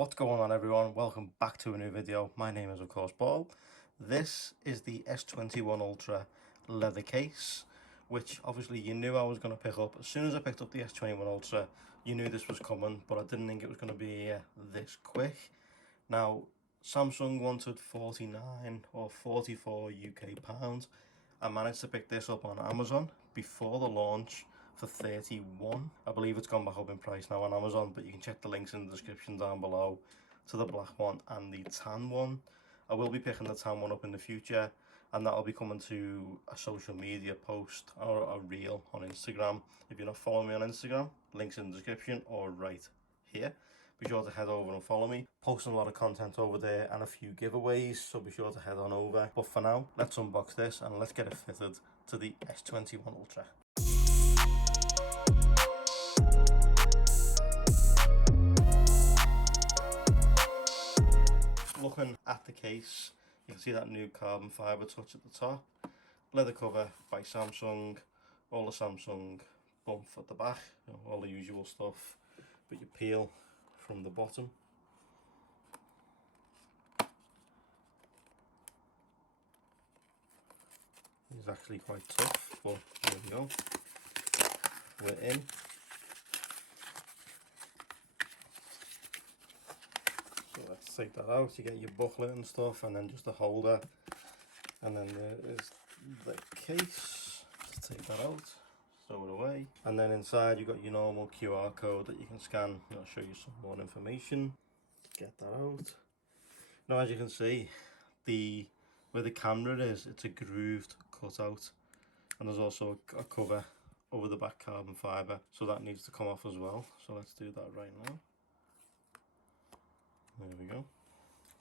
What's going on, everyone? Welcome back to a new video. My name is of course Paul. This is the S21 Ultra leather case, which obviously you knew I was going to pick up. As soon as I picked up the S21 Ultra, you knew this was coming, but I didn't think it was going to be this quick. Now, Samsung wanted 49 or 44 UK pounds. I managed to pick this up on Amazon before the launch for 31. I believe it's gone back up in price now on Amazon, but you can check the links in the description down below to the black one and the tan one. I will be picking the tan one up in the future, and that'll be coming to a social media post or a reel on Instagram. If you're not following me on Instagram, links in the description or right here. Be sure to head over and follow me. Posting a lot of content over there and a few giveaways, so be sure to head on over. But for now, let's unbox this and let's get it fitted to the S21 Ultra. Looking at the case, you can see that new carbon fibre touch at the top. Leather cover by Samsung, all the Samsung bump at the back, all the usual stuff, but you peel from the bottom. It's actually quite tough, but there we go. We're in. So let's take that out. You get your booklet and stuff, and then just a holder, and then there is the case. Let's take that out, throw it away, and then inside you got your normal QR code that you can scan. I'll show you some more information. Get that out. Now, as you can see, where the camera is, it's a grooved cutout, and there's also a cover over the back carbon fibre, so that needs to come off as well. So let's do that right now. There we go.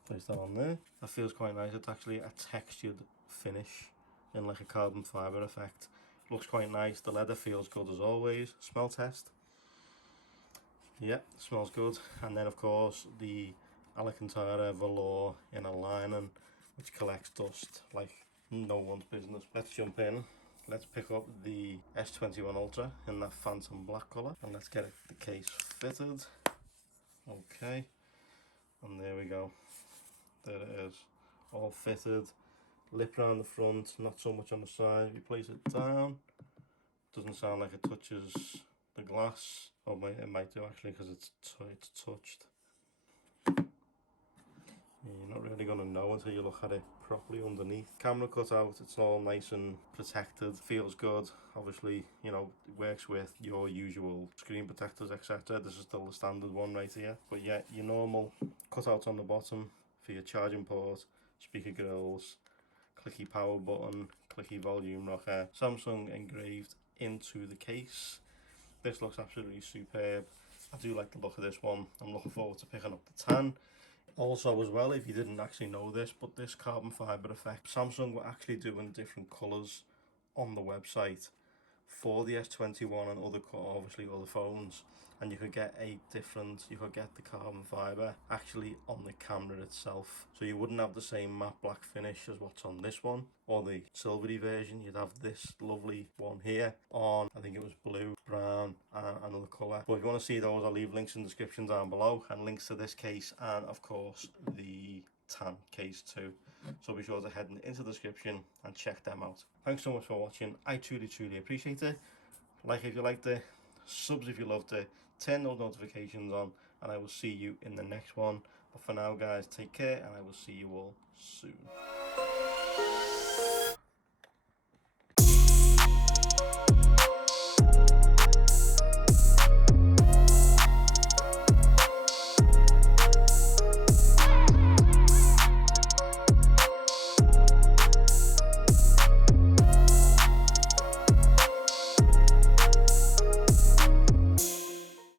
Place that on there. That feels quite nice. It's actually a textured finish in like a carbon fibre effect. Looks quite nice. The leather feels good as always. Smell test. Yeah, smells good. And then of course the Alcantara velour in a lining, which collects dust like no one's business. Let's jump in. Let's pick up the S21 Ultra in that phantom black colour, and let's get the case fitted. Okay, and there we go. There it is, all fitted. Lip round the front, not so much on the side. We place it down. Doesn't sound like it touches the glass. Oh, it might do actually, because it's touched. You're not really going to know until you look at it properly underneath. Camera cut out, it's all nice and protected, feels good. Obviously, you know, it works with your usual screen protectors, etc. This is still the standard one right here. But yeah, your normal cutouts on the bottom for your charging port, speaker grills, clicky power button, clicky volume rocker. Samsung engraved into the case. This looks absolutely superb. I do like the look of this one. I'm looking forward to picking up the tan. Also as well, if you didn't actually know this, but this carbon fibre effect, Samsung were actually doing different colours on the website for the S21 and obviously other phones, and you could get the carbon fibre actually on the camera itself, so you wouldn't have the same matte black finish as what's on this one or the silvery version. You'd have this lovely one here on, I think it was blue, brown and another colour. But if you want to see those, I'll leave links in the description down below, and links to this case and of course the tan case too, so be sure to head into the description and check them out. Thanks so much for watching. I truly appreciate it. Like if you liked it, subs if you loved it, turn those notifications on, and I will see you in the next one. But for now guys, take care, and I will see you all soon.